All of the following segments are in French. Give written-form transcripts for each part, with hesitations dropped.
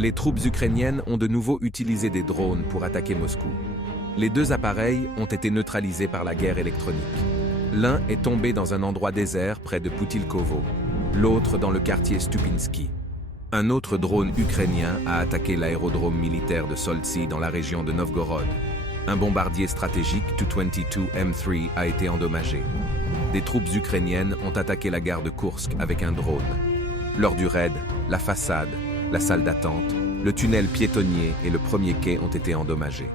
Les troupes ukrainiennes ont de nouveau utilisé des drones pour attaquer Moscou. Les deux appareils ont été neutralisés par la guerre électronique. L'un est tombé dans un endroit désert près de Poutilkovo, l'autre dans le quartier Stupinsky. Un autre drone ukrainien a attaqué l'aérodrome militaire de Soltsi dans la région de Novgorod. Un bombardier stratégique Tu-22 M3 a été endommagé. Des troupes ukrainiennes ont attaqué la gare de Koursk avec un drone. Lors du raid, la façade, la salle d'attente, le tunnel piétonnier et le premier quai ont été endommagés.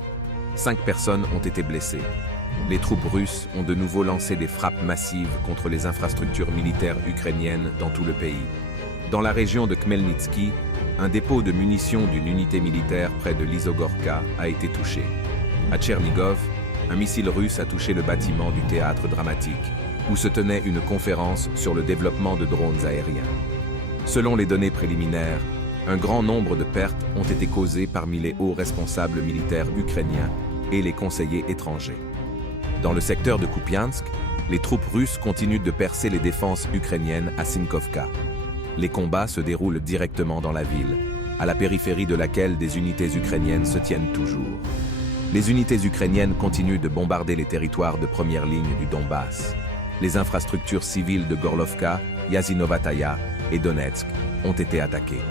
5 personnes ont été blessées. Les troupes russes ont de nouveau lancé des frappes massives contre les infrastructures militaires ukrainiennes dans tout le pays. Dans la région de Khmelnytsky, un dépôt de munitions d'une unité militaire près de Lizogorka a été touché. À Tchernigov, un missile russe a touché le bâtiment du théâtre dramatique, où se tenait une conférence sur le développement de drones aériens. Selon les données préliminaires, un grand nombre de pertes ont été causées parmi les hauts responsables militaires ukrainiens et les conseillers étrangers. Dans le secteur de Kupiansk, les troupes russes continuent de percer les défenses ukrainiennes à Sinkovka. Les combats se déroulent directement dans la ville, à la périphérie de laquelle des unités ukrainiennes se tiennent toujours. Les unités ukrainiennes continuent de bombarder les territoires de première ligne du Donbass. Les infrastructures civiles de Gorlovka, Yazinovataya et Donetsk ont été attaquées.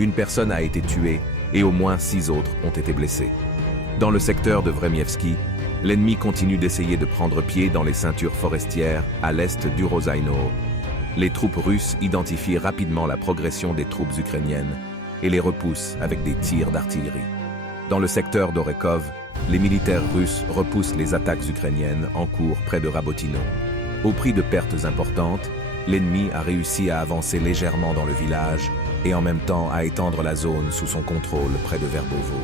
Une personne a été tuée et au moins 6 autres ont été blessés. Dans le secteur de Vremievski, l'ennemi continue d'essayer de prendre pied dans les ceintures forestières à l'est d'Urozaino. Les troupes russes identifient rapidement la progression des troupes ukrainiennes et les repoussent avec des tirs d'artillerie. Dans le secteur d'Orekov, les militaires russes repoussent les attaques ukrainiennes en cours près de Rabotino. Au prix de pertes importantes, l'ennemi a réussi à avancer légèrement dans le village et en même temps à étendre la zone sous son contrôle près de Verbovo.